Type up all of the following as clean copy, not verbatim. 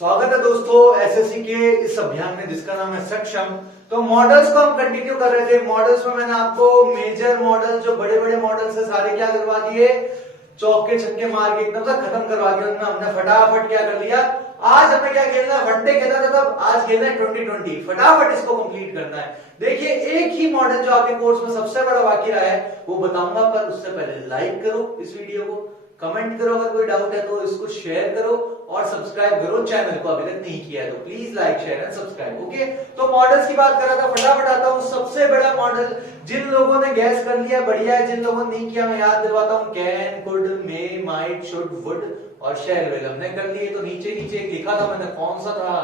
स्वागत है दोस्तों एसएससी के इस अभियान में जिसका नाम है सक्षम। तो मॉडल्स को हम कंटिन्यू कर रहे थे। मॉडल्स में मैंने आपको मेजर मॉडल जो बड़े बड़े मॉडल्स है सारे क्या करवा दिए, चौके छक्के मार के एकदम से खत्म करवा दिया। उनमें हमने फटाफट क्या कर लिया। आज हमें क्या खेलना है, वनडे खेलना था तब, आज खेलना है 2020। फटाफट इसको कंप्लीट करना है। देखिए एक ही मॉडल जो आपके कोर्स में सबसे बड़ा बाकी रहा है वो बताऊंगा, पर उससे पहले लाइक करो इस वीडियो को, कमेंट करो, अगर कोई डाउट है तो इसको शेयर करो और सब्सक्राइब करो। चैनल को अभी तक नहीं किया है तो please like share and subscribe. Okay, तो मॉडल्स की बात कर रहा था, फटाफट आता हूं। सबसे बड़ा मॉडल जिन लोगों ने गैस कर लिया बढ़िया है, जिन लोगों ने नहीं किया मैं याद दिलवाता हूं। Can, could, may, might, should, would और शेल विल हमने कर लिए। तो नीचे नीचे लिखा था मैंने, कौन सा था,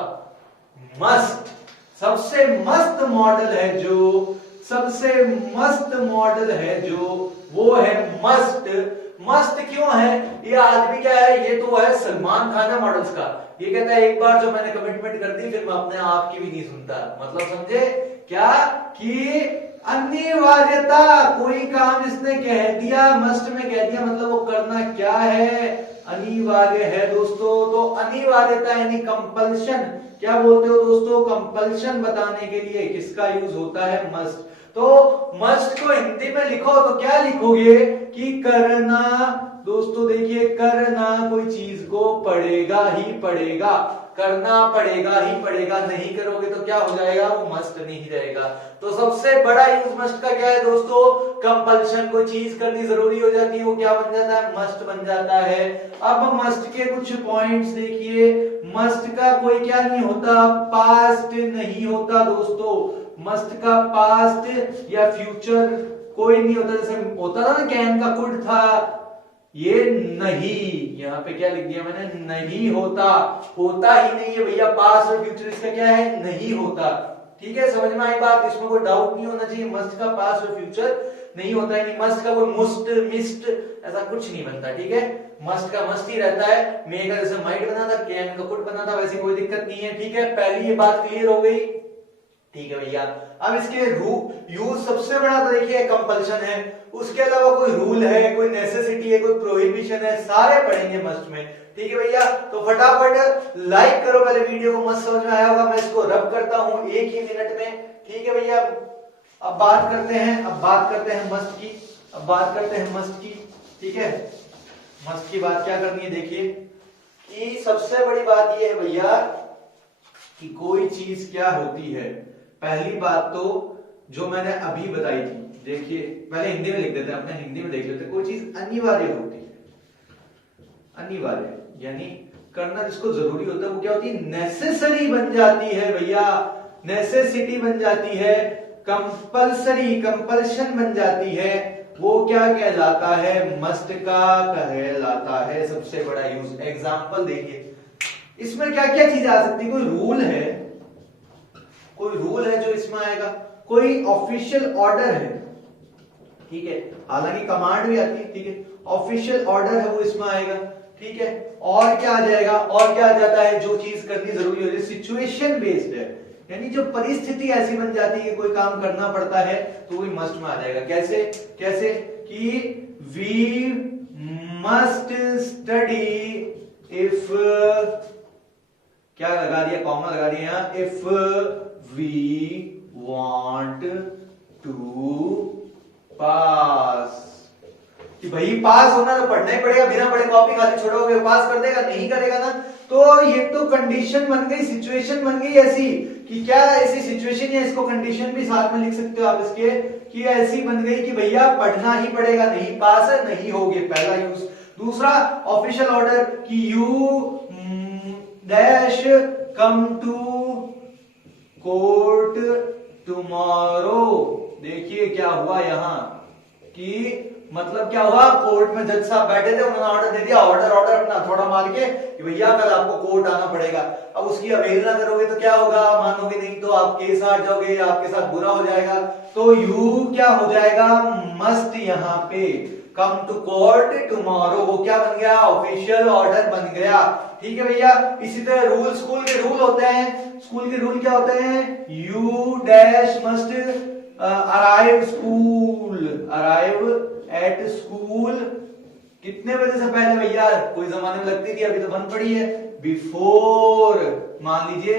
मस्ट। सबसे मस्त मॉडल है जो, सबसे मस्त मॉडल है जो वो है मस्ट। मस्त क्यों है, ये आदमी क्या है, ये तो है सलमान खान है मॉडल्स का। ये कहता है एक बार जो मैंने कमिटमेंट कर दी फिर मैं अपने आप की भी नहीं सुनता। मतलब समझे क्या कि अनिवार्यता, कोई काम इसने कह दिया, मस्ट में कह दिया मतलब वो करना क्या है, अनिवार्य है दोस्तों। तो अनिवार्यता यानी कंपल्शन, क्या बोलते हो दोस्तों, कंपल्शन बताने के लिए किसका यूज होता है, मस्ट। तो मस्ट को हिंदी में लिखो तो क्या लिखोगे कि करना। दोस्तों देखिए, करना कोई चीज को पड़ेगा ही पड़ेगा, करना पड़ेगा ही पड़ेगा, नहीं करोगे तो क्या हो जाएगा, वो मस्ट नहीं रहेगा। तो सबसे बड़ा यूज मस्ट का क्या है दोस्तों, कंपल्शन। कोई चीज करनी जरूरी हो जाती है वो क्या बन जाता है, मस्ट बन जाता है। अब मस्ट के कुछ पॉइंट्स देखिए। मस्ट का कोई क्या नहीं होता, पास्ट नहीं होता दोस्तों। मस्ट का पास्ट या फ्यूचर कोई नहीं होता। जैसे होता था ना, कैन का कुड था, ये नहीं, यहां पे क्या लिख दिया मैंने, नहीं होता, होता ही नहीं है भैया। पास्ट और फ्यूचर इसका क्या है, नहीं होता। ठीक है, समझ में आई बात, इसमें कोई डाउट नहीं होना चाहिए। मस्ट का पास्ट और फ्यूचर नहीं होता है। मस्ट का कोई मुस्ट, मिस्ट ऐसा कुछ नहीं बनता। ठीक है, मस्ट का मस्ट ही रहता है। मे का जैसे माइट बना था, कैन का कुड बना था, वैसी कोई दिक्कत नहीं है। ठीक है, पहली ये बात क्लियर हो गई। ठीक है भैया, अब इसके यूज सबसे बड़ा तो देखिए कंपल्शन है। उसके अलावा कोई रूल है, कोई नेसेसिटी है, कोई प्रोहिबिशन है, सारे पढ़ेंगे मस्ट में। ठीक है भैया, तो फटाफट लाइक करो पहले वीडियो को। मस्त समझ में आया होगा, मैं इसको रब करता हूं एक ही मिनट में। ठीक है भैया, अब बात करते हैं मस्ट की। अब बात करते हैं मस्ट की। ठीक है, मस्ट की बात क्या करनी है, देखिए कि सबसे बड़ी बात यह है भैया कि कोई चीज क्या होती है। पहली बात तो जो मैंने अभी बताई थी, देखिए पहले हिंदी में लिख देते हैं, अपने हिंदी में देख लेते हैं। कोई चीज अनिवार्य होती है, अनिवार्य यानी करना जिसको जरूरी होता है, वो क्या होती है, नेसेसरी बन जाती है भैया, नेसेसिटी बन जाती है, कंपल्सरी, कंपल्शन बन जाती है। वो क्या कहलाता है, मस्ट का कहलाता है। सबसे बड़ा यूज, एग्जाम्पल देखिए, इसमें क्या क्या चीज आ सकती है। कोई रूल है, कोई रूल है जो इसमें आएगा, कोई ऑफिशियल ऑर्डर है। ठीक है, हालांकि कमांड भी आती है। ठीक है, ऑफिशियल ऑर्डर है वो इसमें आएगा। ठीक है, और क्या आ जाएगा, और क्या आ जाता है, जो चीज करनी जरूरी हो जाए, सिचुएशन बेस्ड है, यानी जो परिस्थिति ऐसी बन जाती है कोई काम करना पड़ता है तो वही मस्ट में आ जाएगा। कैसे कैसे कि वी मस्ट स्टडी इफ, क्या लगा दिया, कॉमा लगा दिया यहां, इफ वी वांट टू पास, कि भाई पास होना तो पढ़ना ही पड़ेगा, बिना पढ़े कॉपी खाली छोड़ोगे पास कर देगा, नहीं करेगा ना। तो ये तो कंडीशन बन गई, सिचुएशन बन गई ऐसी कि क्या, ऐसी सिचुएशन या इसको कंडीशन भी साथ में लिख सकते हो आप इसके, कि ऐसी बन गई कि भैया पढ़ना ही पड़ेगा, नहीं पास है नहीं होगे, पहला यूज। दूसरा ऑफिशियल ऑर्डर कि you dash come to court tomorrow. देखिए क्या हुआ यहां कि मतलब क्या हुआ, कोर्ट में जज साहब बैठे थे, उन्होंने ऑर्डर दे दिया, ऑर्डर अपना थोड़ा मार के कि भैया कल आपको कोर्ट आना पड़ेगा। अब उसकी अवहेलना करोगे तो क्या होगा, मानोगे नहीं तो आप केस हार जाओगे, आपके साथ बुरा हो जाएगा। तो यू क्या हो जाएगा, मस्ट यहां पे, कम टू कोर्ट टुमारो, वो क्या बन गया, ऑफिशियल ऑर्डर बन गया। ठीक है भैया, इसी तरह रूल, स्कूल के रूल होते हैं। स्कूल के रूल क्या होते हैं, you dash must arrive school, arrive at school कितने बजे से पहले भैया, कोई जमाने में लगती थी, अभी तो बंद पड़ी है। बिफोर मान लीजिए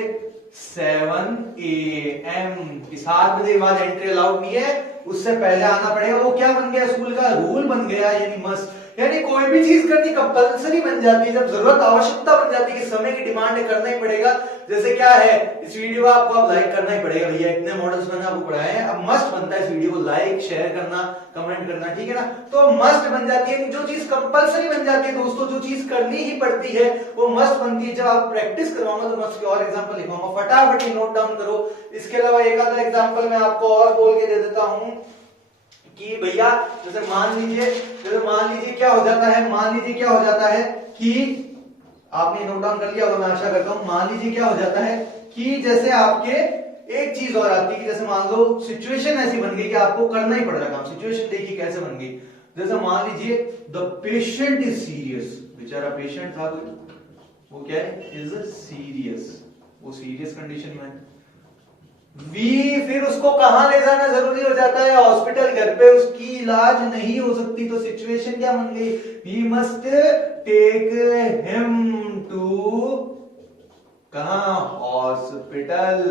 7 AM, 7 बजे के बाद एंट्री अलाउड नहीं है, उससे पहले आना पड़ेगा। वो क्या बन गया, स्कूल का रूल बन गया, यानी मस्ट। यानी कोई भी चीज करनी कंपलसरी बन जाती है, जब जरूरत आवश्यकता बन जाती है कि समय की डिमांड है, करना ही पड़ेगा। जैसे क्या है, इस वीडियो को आपको अब लाइक करना ही पड़ेगा भैया, इतने मॉडल्स मैंने आपको पढ़ाए हैं, अब मस्ट बनता है इस वीडियो को लाइक शेयर करना, कमेंट करना, ठीक है ना। तो मस्ट बन जाती है, जो चीज कंपलसरी बन जाती है दोस्तों, जो चीज करनी ही पड़ती है वो मस्ट बनती है। जब आप प्रैक्टिस करवाऊंगा तो मस्ट के और एग्जांपल लिखवाऊंगा, फटाफट ही नोट डाउन करो। इसके अलावा एक आधा एग्जांपल मैं आपको और बोल के दे देता हूं कि भैया जैसे मान लीजिए क्या हो जाता है, कि आपने नोट डाउन कर लिया होगा, मैं आशा करता हूं। मान लीजिए क्या हो जाता है कि जैसे आपके एक चीज और आती है कि जैसे मान लो सिचुएशन ऐसी बन गई कि आपको करना ही पड़ रहा काम। सिचुएशन देखिए कैसे बन गई, जैसे मान लीजिए द पेशेंट इज सीरियस, बेचारा पेशेंट था कोई, वो क्या है, इज सीरियस, वो सीरियस कंडीशन में। वी फिर उसको कहां ले जाना जरूरी हो जाता है, हॉस्पिटल। घर पे उसकी इलाज नहीं हो सकती, तो सिचुएशन क्या बन गई, we must take him to कहां, हॉस्पिटल।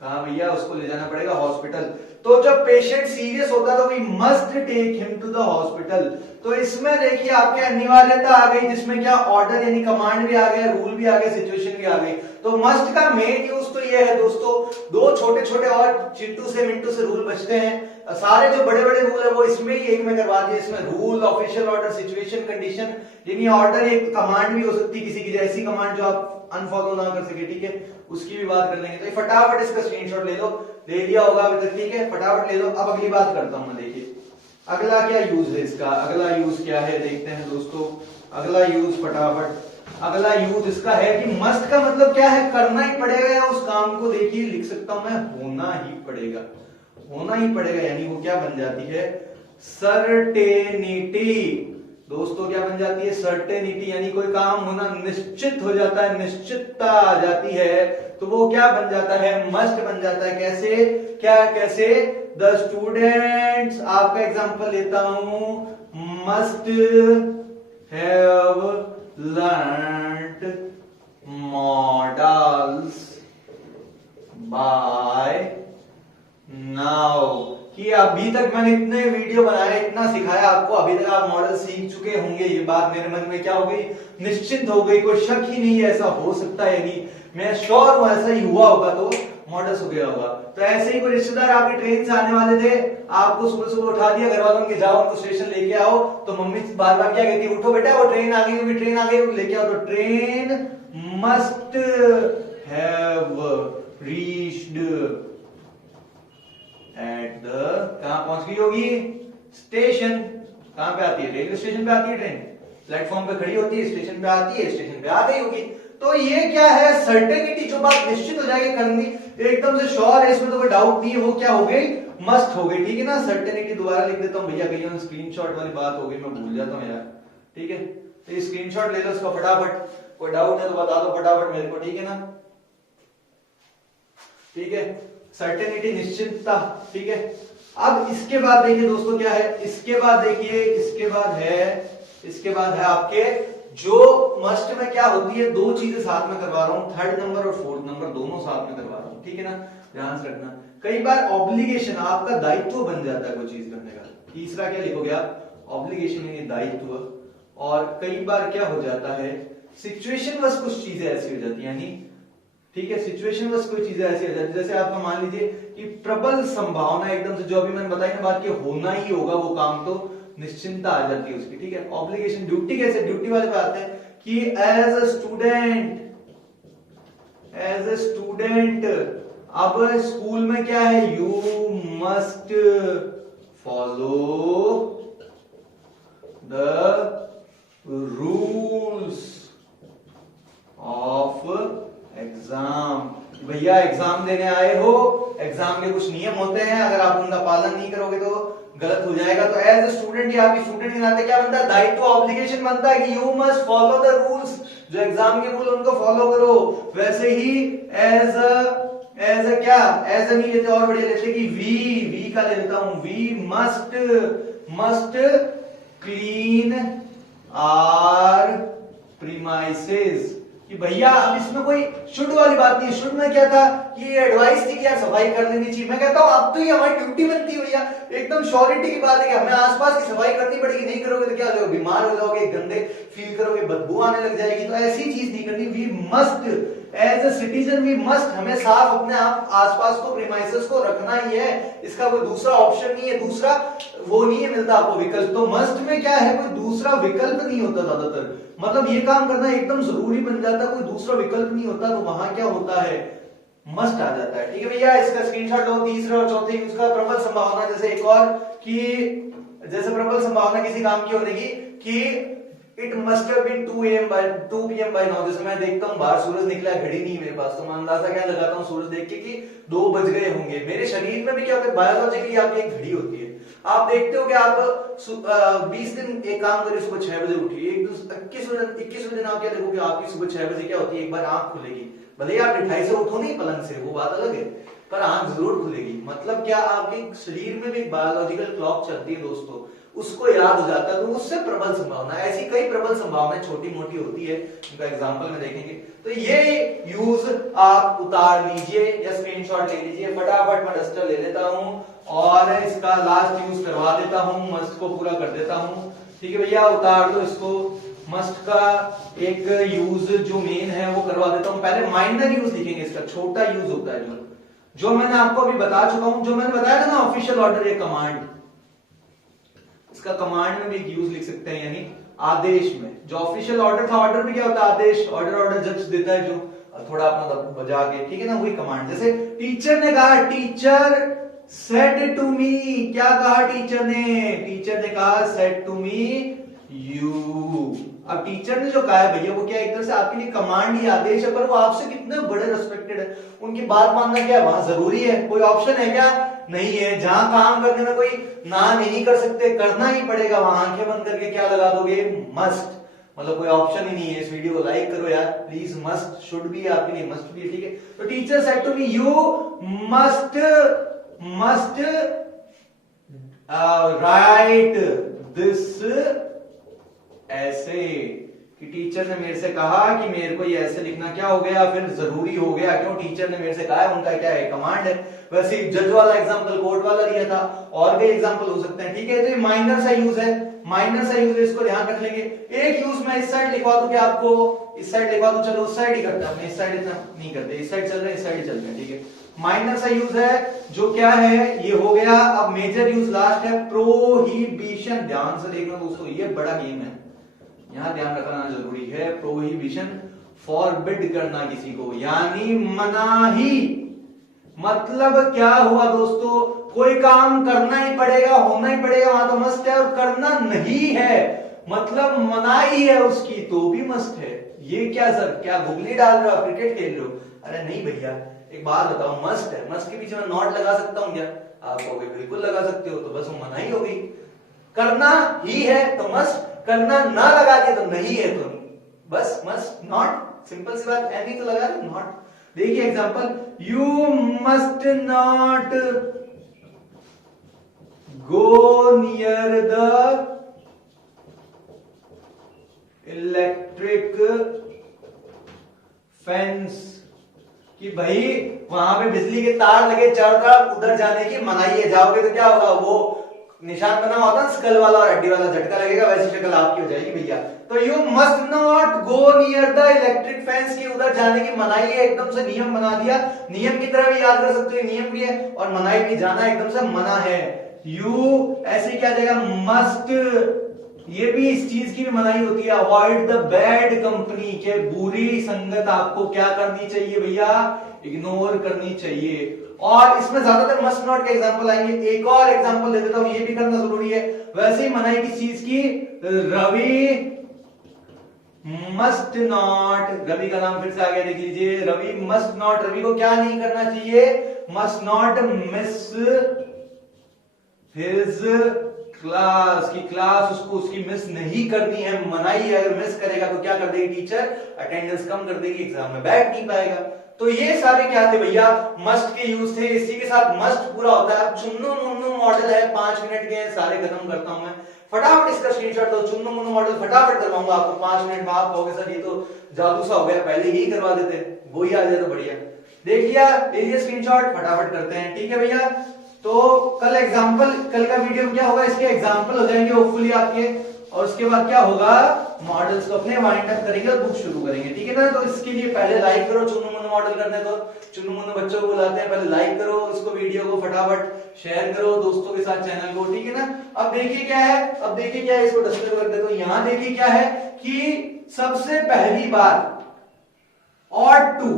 कहां भैया, उसको ले जाना पड़ेगा हॉस्पिटल। तो जब पेशेंट सीरियस होता है तो we must take him to the hospital. तो इसमें देखिए आपके अनिवार्यता आ गई, जिसमें क्या ऑर्डर यानी कमांड भी आ गया, रूल भी आ गया, सिचुएशन भी आ गई। तो मस्ट का मेन यूज तो ये है दोस्तों, दो छोटे छोटे और चिंटू से मिंटू से रूल बचते हैं। सारे जो बड़े बड़े रूल है वो इसमें ही एक में करवा दिए। इसमें rule, official order, situation, condition, यानी ऑर्डर एक कमांड भी हो सकती है, किसी की ऐसी कमांड जो आप अनफॉलो ना कर सके, ठीक है, उसकी भी बात कर लेंगे। तो फटाफट इसका स्क्रीनशॉट ले लो, ले लिया होगा अभी तक, ठीक है, फटाफट ले लो। अब अगली बात करता हूं मैं, देखिए अगला क्या यूज है इसका, अगला यूज क्या है देखते हैं दोस्तों। अगला यूज फटाफट, अगला यूज इसका है कि मस्ट का मतलब क्या है, करना ही पड़ेगा, या उस काम को देखिए लिख सकता हूं मैं, होना ही पड़ेगा, होना ही पड़ेगा। यानी वो क्या बन जाती है, सर्टेनिटी। दोस्तों क्या बन जाती है, सर्टेनिटी, यानी कोई काम होना निश्चित हो जाता है, निश्चितता आ जाती है, तो वो क्या बन जाता है, मस्ट बन जाता है। कैसे, क्या कैसे, द स्टूडेंट्स, आपका एग्जांपल लेता हूं, must have learned models by now. कि अभी तक मैंने इतने वीडियो बनाए, इतना सिखाया आपको, अभी तक आप मॉडल सीख चुके होंगे। ये बात मेरे मन में क्या हो गई, निश्चित हो गई, कोई शक ही नहीं है ऐसा हो सकता है, नहीं मैं श्योर हूं ऐसा ही हुआ होगा, तो मॉडल्स हो गया होगा। तो ऐसे ही कोई रिश्तेदार आपके ट्रेन से आने वाले थे, आपको सुबह सुबह उठा दिया घर वालों के, जाओ उनको स्टेशन लेके आओ, तो मम्मी बार बार क्या कहती है, उठो बेटा वो ट्रेन आ गई होगी, ट्रेन आ गई होगी, लेके आओ। तो train must have reached at the, कहां पहुंच गई होगी, स्टेशन। कहां पे आती है, रेलवे स्टेशन पे आती है ट्रेन, प्लेटफॉर्म पे खड़ी होती है, स्टेशन पे आती है, स्टेशन पे आ गई होगी। तो ये क्या है, सर्टेनिटी, जो बात निश्चित हो जाएगी करनी, एकदम से श्योर है, इसमें तो कोई डाउट नहीं है, वो क्या हो गई, मस्ट हो गई, ठीक है ना। सर्टेनिटी दोबारा लिख देता हूं भैया, कहीं स्क्रीनशॉट वाली बात हो गई, मैं भूल जाता हूं यार, ठीक है। तो स्क्रीनशॉट ले लो इसका फटाफट, कोई डाउट है तो बता दो फटाफट मेरे को, ठीक है ना, ठीक है। सर्टेनिटी, निश्चितता, ठीक है। अब इसके बाद देखिए दोस्तों क्या है, इसके बाद देखिए, इसके बाद है आपके जो मस्ट में क्या होती है, दो चीजें साथ में करवा रहा हूं, थर्ड नंबर और फोर्थ नंबर दोनों साथ में करवा रहा हूं, ठीक है ना, ध्यान से रखना। कई बार ऑब्लिगेशन, आपका दायित्व बन जाता है कोई चीज करने का, तीसरा क्या लिखोगे आप, ऑब्लिगेशन यानी दायित्व। और कई बार क्या हो जाता है, सिचुएशन बस कुछ चीजें ऐसी हो जाती है, यानी ठीक है, सिचुएशन बस कोई चीजें ऐसी हो जाती है, जैसे आपका मान लीजिए कि प्रबल संभावना, एकदम से जो अभी मैंने बताई ना बात, कि होना ही होगा वो काम, तो निश्चिंतता आ जाती है उसकी, ठीक है। ऑब्लिगेशन, ड्यूटी, कैसे ड्यूटी वाले पे आते हैं कि एज अ स्टूडेंट, अब स्कूल में क्या है, you must follow the rules of exam. भैया एग्जाम देने आए हो, एग्जाम के कुछ नियम होते हैं, अगर आप उनका पालन नहीं करोगे तो गलत हो जाएगा। तो एज ए स्टूडेंट, या आपकी स्टूडेंट के नाते क्या बनता है, दायित्व, ऑब्लिगेशन बनता है कि you must follow the rules, जो एग्जाम के रूल उनको फॉलो करो। वैसे ही एज अ क्या, एज अ नहीं लेते, और बढ़िया लेते कि वी का ले लेता हूं, we must clean our premises, कि भैया अब इसमें कोई शुड वाली बात नहीं है। शुड में क्या था कि ये एडवाइस थी कि यार सफाई कर लेनी चाहिए। मैं कहता हूं अब तो ये हमारी ड्यूटी बनती है भैया, एकदम श्योरिटी की बात है कि हमें आसपास की सफाई करनी पड़ेगी। नहीं करोगे तो क्या हो जाओगे, बीमार हो जाओगे, गंदे फील करोगे, बदबू आने लग जाएगी। तो ऐसी चीज नहीं करनी। We must as a citizen we must, हमें साफ अपने आप आसपास को प्रीमाइसेस को रखना ही है। इसका कोई दूसरा ऑप्शन नहीं है, दूसरा वो नहीं है मिलता आपको विकल्प। तो मस्ट में क्या है, कोई दूसरा विकल्प नहीं होता ज्यादातर। मतलब ये काम करना एकदम जरूरी बन जाता, कोई दूसरा विकल्प नहीं होता। तो वहां क्या होता है, मस्ट आ जाता है। ठीक है भैया, इसका स्क्रीनशॉट लो। तीसरे और चौथे यूज का प्रबल संभावना, जैसे एक और कि जैसे प्रबल संभावना किसी काम की होने की कि it must have been 2 PM by now। जैसे मैं देखता हूँ बाहर सूरज निकला है, घड़ी नहीं है मेरे पास, तो मैं अंदाजा क्या लगाता हूँ सूरज देख के कि 2 बज गए होंगे। मेरे शरीर में भी क्या होता है, बायोलॉजिकली आपकी एक घड़ी होती है। आप देखते हो कि आप 20 दिन एक काम करिए, सुबह 6 बजे उठिए, 21वें दिन आप क्या देखोगे, आपकी सुबह 6 बजे क्या होती है, एक बार आंख खुलेगी। भले आप मिठाई से उठो नहीं पलंग से, वो बात अलग है, पर आंख जरूर खुलेगी। मतलब क्या, आपके शरीर में भी एक बायोलॉजिकल क्लॉक चलती है दोस्तों, उसको याद हो जाता है। तो उससे प्रबल संभावना, ऐसी कई प्रबल संभावनाएं छोटी मोटी होती है, उनका एग्जांपल में देखेंगे। तो ये यूज आप उतार लीजिए या स्क्रीनशॉट ले लीजिए। फटाफट मैं डस्टर ले लेता हूं और इसका लास्ट यूज करवा देता हूं, मस्ट को पूरा कर देता हूं। ठीक है भैया, उतार दो इसको। मस्ट का एक यूज जो मेन है वो करवा देता हूं। पहले माइनर यूज लिखेंगे, इसका छोटा यूज होता है जो मैंने आपको अभी बता चुका हूं, जो मैंने बताया था ना ऑफिशियल ऑर्डर या कमांड, इसका कमांड में भी एक यूज लिख सकते हैं, यानी आदेश में। जो ऑफिशियल ऑर्डर था, ऑर्डर भी क्या होता है, आदेश। ऑर्डर जज देता है जो थोड़ा अपना बजा के, ठीक है ना, वही कमांड। जैसे टीचर ने कहा, टीचर सेड टू मी, क्या कहा टीचर ने कहा सेड टू मी यू। अब टीचर ने जो कहा है भैया वो क्या एक तरह से आपके लिए कमांड ही आदेश है, पर वो आपसे कितने बड़े रिस्पेक्टेड है, उनकी बात मानना क्या वहां जरूरी है, कोई ऑप्शन है क्या, नहीं है। जहां काम करने में कोई ना नहीं कर सकते, करना ही पड़ेगा, वहां आंखें बंद करके क्या लगा दोगे, मस्ट। मतलब कोई ऑप्शन ही नहीं है। इस वीडियो को लाइक करो यार प्लीज। मस्ट शुड भी आपके लिए मस्ट भी, ठीक है। तो teacher said to me you must write this ऐसे, कि टीचर ने मेरे से कहा कि मेरे को ये ऐसे लिखना, क्या हो गया फिर, जरूरी हो गया। क्यों, टीचर ने मेरे से कहा है, उनका क्या है, कमांड है। वैसे जज वाला एग्जांपल कोर्ट वाला लिया था, और भी एग्जांपल हो सकते हैं, ठीक है। तो ये माइनर सा यूज है, इसको ध्यान रख लेंगे। एक यूज मैं इस साइड लिखवा दूं, क्या आपको इस साइड लिखवा दूं, चलो उस साइड ही करते हैं, इस साइड इतना नहीं करते, इस साइड चल रहे हैं, इस साइड ही चलते हैं, ठीक है। माइनर सा यूज है जो क्या है, ये हो गया। अब मेजर यूज लास्ट है, प्रोहिबिशन। ध्यान से देखना दोस्तों, ये बड़ा गेम है, यहां ध्यान रखना जरूरी है। प्रोहिबिशन, फॉरबिड करना किसी को, यानी मनाही। मतलब क्या हुआ दोस्तों, कोई काम करना ही पड़ेगा, होना ही पड़ेगा, वहां तो मस्ट है, और करना नहीं है मतलब मनाही है उसकी, तो भी मस्ट है। ये क्या सर, क्या गुगली डाल रहे हो, क्रिकेट खेल रहे हो? अरे नहीं भैया, एक बात बताओ, मस्ट है, मस्ट के पीछे मैं नॉट लगा सकता हूं क्या? आप कहोगे बिल्कुल लगा सकते हो, तो बस वो मनाही हो गई। करना ही है तो मस्ट, करना ना लगा दिया तो नहीं है, तो बस मस्ट नॉट, सिंपल सी बात। एनी तो लगा दो, नॉट। देखिए example, you must not go near the electric fence, कि भाई वहां पे बिजली के तार लगे चारों तरफ, उधर जाने की मनाही है। जाओगे तो क्या होगा, वो निशान बना होता है स्कल वाला और हड्डी वाला, झटका लगेगा, वैसी शक्ल आपकी हो जाएगी भैया। तो you must not go near the electric fence, की उधर जाने की मनाही है। एकदम से नियम बना दिया, नियम की तरह भी याद कर सकते हो, नियम भी है और मनाही भी, जाना एकदम से मना है। यू ऐसे क्या जाएगा, मस्ट। ये भी इस चीज की भी मनाही होती है, अवॉइड द बैड कंपनी, के बुरी संगत आपको क्या करनी चाहिए भैया, इग्नोर करनी चाहिए। और इसमें ज्यादातर मस्ट नॉट के एग्जांपल आएंगे। एक और एग्जांपल दे देता हूं, ये भी करना जरूरी है। वैसे ही मनाही किस चीज की, रवि मस्ट नॉट, रवि का नाम फिर से आगे देख लीजिए, रवि मस्ट नॉट, रवि को क्या नहीं करना चाहिए, must not miss his class, की क्लास उसको उसकी मिस नहीं करनी है, मनाही है। अगर मिस करेगा तो क्या कर देगी टीचर, अटेंडेंस कम कर देगी, एग्जाम में बैठ नहीं पाएगा। तो ये सारे क्या थे भैया, मस्ट के यूज थे। इसी के साथ मस्ट पूरा होता है। अब चुन्नू मुन्नू मॉडल है, 5 मिनट के सारे खत्म करता हूं मैं। फटाफट इसका स्क्रीनशॉट दो, चुन्नू मुन्नू मॉडल फटाफट करवाऊंगा आपको 5 मिनट में। आप कहोगे सर ये तो जादू सा हो गया, पहले यही करवा देते, वो ही आ जाए तो बढ़िया। देख लिया, ले लिया स्क्रीनशॉट, फटाफट करते हैं, ठीक है भैया। तो कल एग्जांपल, कल का वीडियो में क्या होगा, इसके एग्जांपल हो जाएंगे होपफुली आपके, और उसके बाद क्या होगा, मॉडल्स को अपने वाइंड अप करेंगे और बुक शुरू करेंगे, ठीक है ना। तो इसके लिए पहले लाइक करो, चुन्नू मुन्नू मॉडल करने तो चुन्नू मुन्नू बच्चों को बुलाते हैं, पहले लाइक करो इसको, वीडियो को फटाफट शेयर करो दोस्तों के साथ, चैनल को, ठीक है ना। अब देखिए क्या है, अब देखिए क्या है, इसको डस्टर कर देता हूं। यहां देखिए क्या है कि सबसे पहली बात ought to,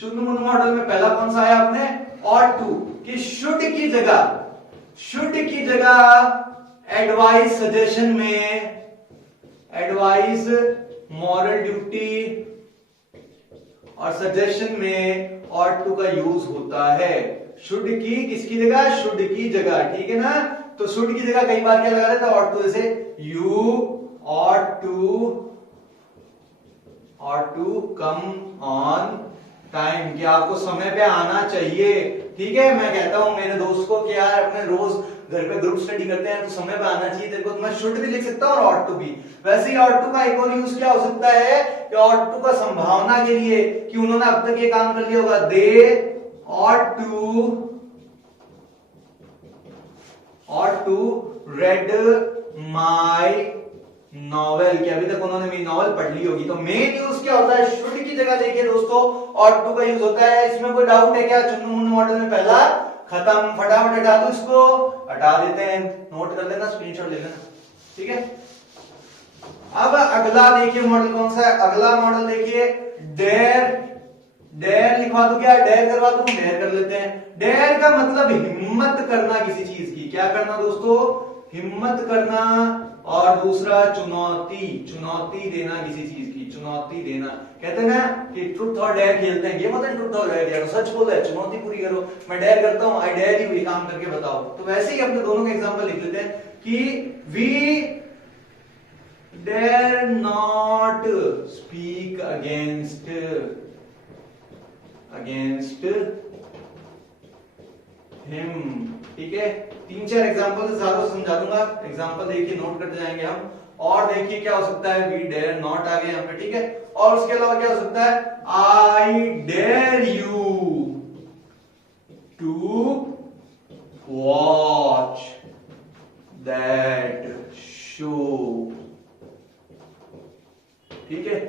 Chunnu Munnu model में पहला कौन सा आया आपने, ऑड टू, कि शुड की जगह, शुड की जगह एडवाइस सजेशन में, एडवाइस मॉरल ड्यूटी और सजेशन में ऑट टू का यूज होता है। शुड की किसकी जगह, शुड की जगह, ठीक है ना। तो शुड की जगह कई बार क्या लगा रहता है, ऑट टू, जैसे you ought to come on time, कि आपको समय पे आना चाहिए, ठीक है। मैं कहता हूं मेरे दोस्त को कि यार अपने रोज घर पे ग्रुप स्टडी करते हैं तो समय पे आना चाहिए तेरे को, तो मैं शुड भी लिख सकता हूं और ऑट टू भी। वैसे ही ऑट टू का एक और यूज क्या हो सकता है कि ऑट टू का संभावना के लिए, कि उन्होंने अब तक ये काम कर लिया होगा, they ought to read my novel, कि अभी तक उन्होंने मेरी नॉवेल पढ़ ली होगी। तो मेन यूज क्या होता है, शुड की जगह देखिए दोस्तों ऑट टू का यूज होता है। इसमें कोई डाउट है क्या, चुन्नू मुन्नू मॉडल में पहला खत्म, फटाफट हटा दो इसको, हटा देते हैं, नोट कर लेना, स्क्रीनशॉट ले लेना, ठीक है। अब अगला देखिए मॉडल कौन सा है, अगला मॉडल देखिए डेयर, डेयर लिखवा दो, क्या डेयर करवा दो, डेयर कर लेते हैं। डेयर का मतलब हिम्मत करना किसी चीज की, क्या करना दोस्तों, हिम्मत करना, और दूसरा चुनौती, चुनौती देना किसी चीज की, चुनौती देना। कहते हैं ना कि ट्रुथ और डेयर खेलते हैं, गेम होता है ट्रुथ और डेयर, यार सच बोल है, चुनौती पूरी करो, मैं डेयर करता हूं, आई डेयर यू, ये काम करके बताओ। तो वैसे ही अपने दोनों के एग्जांपल लिख लेते हैं कि we dare not speak against him, ठीक है। 3-4 एग्जांपल से ज्यादा समझा दूंगा, एग्जांपल देखिए नोट करते जाएंगे हम। और देखिए क्या हो सकता है, वी डेयर नॉट आ गए यहाँ पे, ठीक है। और उसके अलावा क्या हो सकता है, I dare you to watch that show, ठीक है।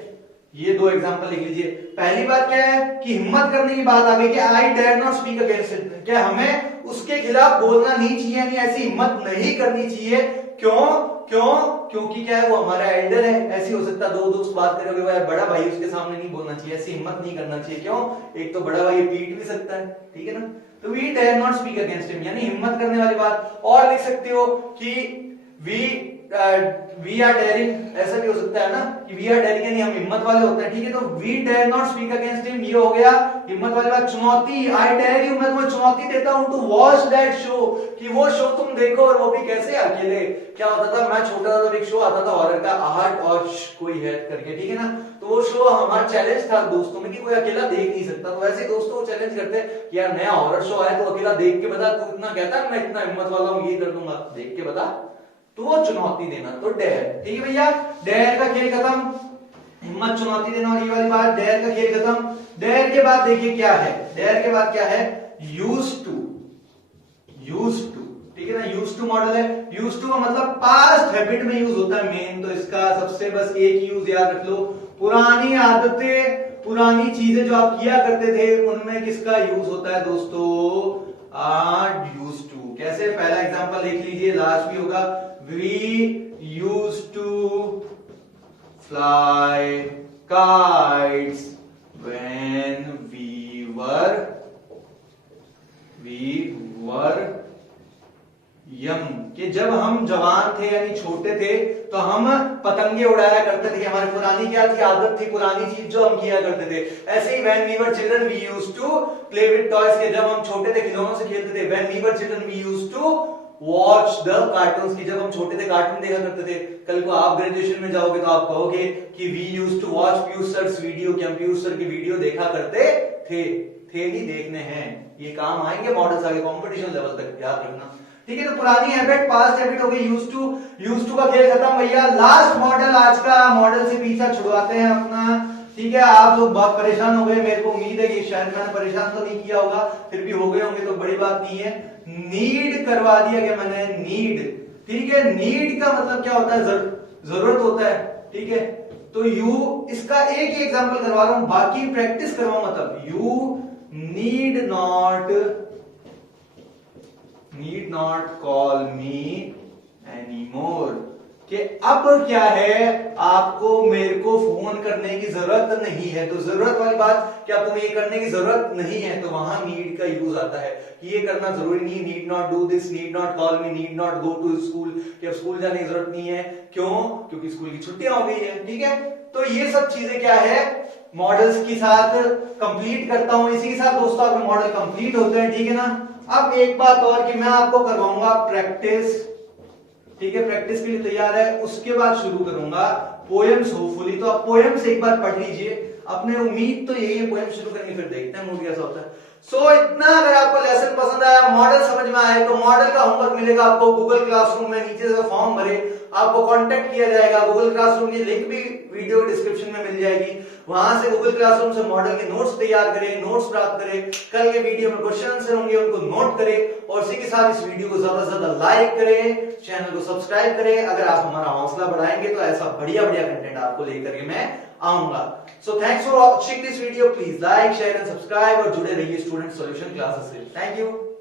ये 2 एग्जांपल लिख लीजिए। पहली बात क्या है कि हिम्मत करने की बात आ गई कि I dare not speak against it, क्या हमें उसके खिलाफ बोलना नहीं चाहिए, यानी ऐसी हिम्मत नहीं करनी चाहिए। क्यों, क्योंकि क्या है, वो हमारा एल्डर है। ऐसी हो सकता है दो दोस्त बात करोगे, वो यार बड़ा भाई, उसके सामने नहीं बोलना चाहिए, ऐसी हिम्मत नहीं करना चाहिए। क्यों, एक तो बड़ा भाई पीट भी सकता है, ठीक है ना। तो we dare not speak against him, यानी हिम्मत करने वाली बात। और लिख सकते हो कि वी आर डेयरिंग, ऐसा भी हो सकता है ना कि वी आर डेयरिंग, यानी हम हिम्मत वाले होते हैं, ठीक है। तो we dare not speak against him, ये हो गया हिम्मत वाली बात। चुनौती, आई डेयर यू, मैं तुम्हें चुनौती देता हूं टू वॉच दैट शो, कि वो शो तुम देखो, और वो भी कैसे, अकेले। क्या होता था, मैं छोटा था तो एक शो आता था हॉरर का, आहट और कोई है करके, ठीक है ना। तो वो शो हमारा चैलेंज था दोस्तों में कि कोई अकेला देख नहीं सकता। तो वैसे दोस्तों को चैलेंज करते कि यार नया हॉरर शो आया तो अकेला देख के बता, तू इतना कहता है मैं इतना हिम्मत वाला हूं, ये कर दूंगा, देख के बता, तो वो चुनौती देना। तो डेयर, ठीक है भैया, डेयर का खेल खत्म, हिम्मत चुनौती देना, और ये वाली बात, डेयर का खेल खत्म। डेयर के बाद देखिए क्या है, डेयर के बाद क्या है, यूज्ड टू, ठीक है ना। यूज्ड टू मॉडल है, यूज्ड टू का मतलब पास्ट हैबिट में यूज होता है मेन। तो इसका सबसे बस एक यूज याद रख लो, पुरानी आदतें, पुरानी चीजें जो आप किया करते थे उनमें किसका यूज होता है दोस्तों, आर यूज्ड टू। कैसे, पहला एग्जांपल देख लीजिए, लास्ट भी होगा, we used to fly kites when we were young, कि जब हम जवान थे यानी छोटे थे तो हम पतंगे उड़ाया करते थे। हमारी पुरानी क्या थी, आदत थी, पुरानी चीज जो हम किया करते थे। ऐसे ही when we were children we used to play with toys, के जब हम छोटे थे खिलौनों से खेलते थे। when we were children we used to watch the cartoons, की जब हम छोटे थे कार्टून देखा करते थे। कल को आप ग्रेजुएशन में जाओगे तो आप कहोगे कि we used to watch Piyush sir's video, कि हम पीयूष सर की वीडियो देखा करते थे ही देखने हैं। ये काम आएंगे मॉडल्स आगे कंपटीशन लेवल तक, याद रखना। ठीक है, तो पुरानी हैबिट पास्ट हैबिट हो गई, यूज टू का खेल खत्म भैया। लास्ट मॉडल, आज का मॉडल से पीछा छुड़वाते हैं अपना। ठीक है, आप लोग बहुत परेशान हो गए, मेरे को उम्मीद है कि शायद मैंने परेशान तो नहीं किया होगा, फिर भी हो गए होंगे तो बड़ी बात नहीं है। नीड करवा दिया क्या मैंने, नीड। ठीक है, नीड का मतलब क्या होता है, जरूरत होता है। ठीक है, तो यू, इसका एक ही एग्जांपल करवा रहा हूं, बाकी प्रैक्टिस करवाऊंगा तब। You need not call me anymore, कि अब क्या है, आपको मेरे को फोन करने की जरूरत नहीं है। तो जरूरत वाली बात, क्या तुम्हें ये करने की जरूरत नहीं है, तो वहां नीड का यूज आता है कि ये करना जरूरी नहीं, need not do this, need not call me, need not go to school, कि अब स्कूल जाने की जरूरत नहीं है। क्यों? क्योंकि स्कूल की छुट्टियां हो गई है। ठीक है, तो ये सब चीजें क्या है, मॉडल्स के साथ कंप्लीट करता हूं। इसी के साथ दोस्तों आपके मॉडल कंप्लीट होते हैं। ठीक है ना। अब एक बात और कि मैं आपको करवाऊंगा प्रैक्टिस। ठीक है, प्रैक्टिस के लिए तैयार है, उसके बाद शुरू करूंगा पोएम्स होपफुली। तो आप पोएम्स एक बार पढ़ लीजिए, अपने उम्मीद तो यही है पोएम शुरू करेंगे, फिर देखते हैं मूड कैसा होता है। इतना अगर आपको लेसन पसंद आया, मॉडल समझ में आए, तो मॉडल का होमवर्क मिलेगा आपको गूगल क्लासरूम में, नीचे से फॉर्म भरे, आपको कांटेक्ट किया जाएगा। गूगल क्लासरूम की लिंक भी वीडियो डिस्क्रिप्शन में मिल जाएगी, वहां से गूगल क्लासरूम से मॉडल के नोट्स तैयार करें, नोट्स प्राप्त करें। कल के वीडियो में क्वेश्चन आंसर होंगे, उनको नोट करें, और इसी के साथ इस वीडियो को ज्यादा से ज्यादा लाइक करें, चैनल को सब्सक्राइब करें। अगर आप हमारा हौसला बढ़ाएंगे तो ऐसा बढ़िया बढ़िया कंटेंट आपको लेकर के मैं आऊंगा। So thanks for watching this video, please like share and subscribe, और जुड़े रहिए स्टूडेंट सॉल्यूशन क्लासेस से। Thank you.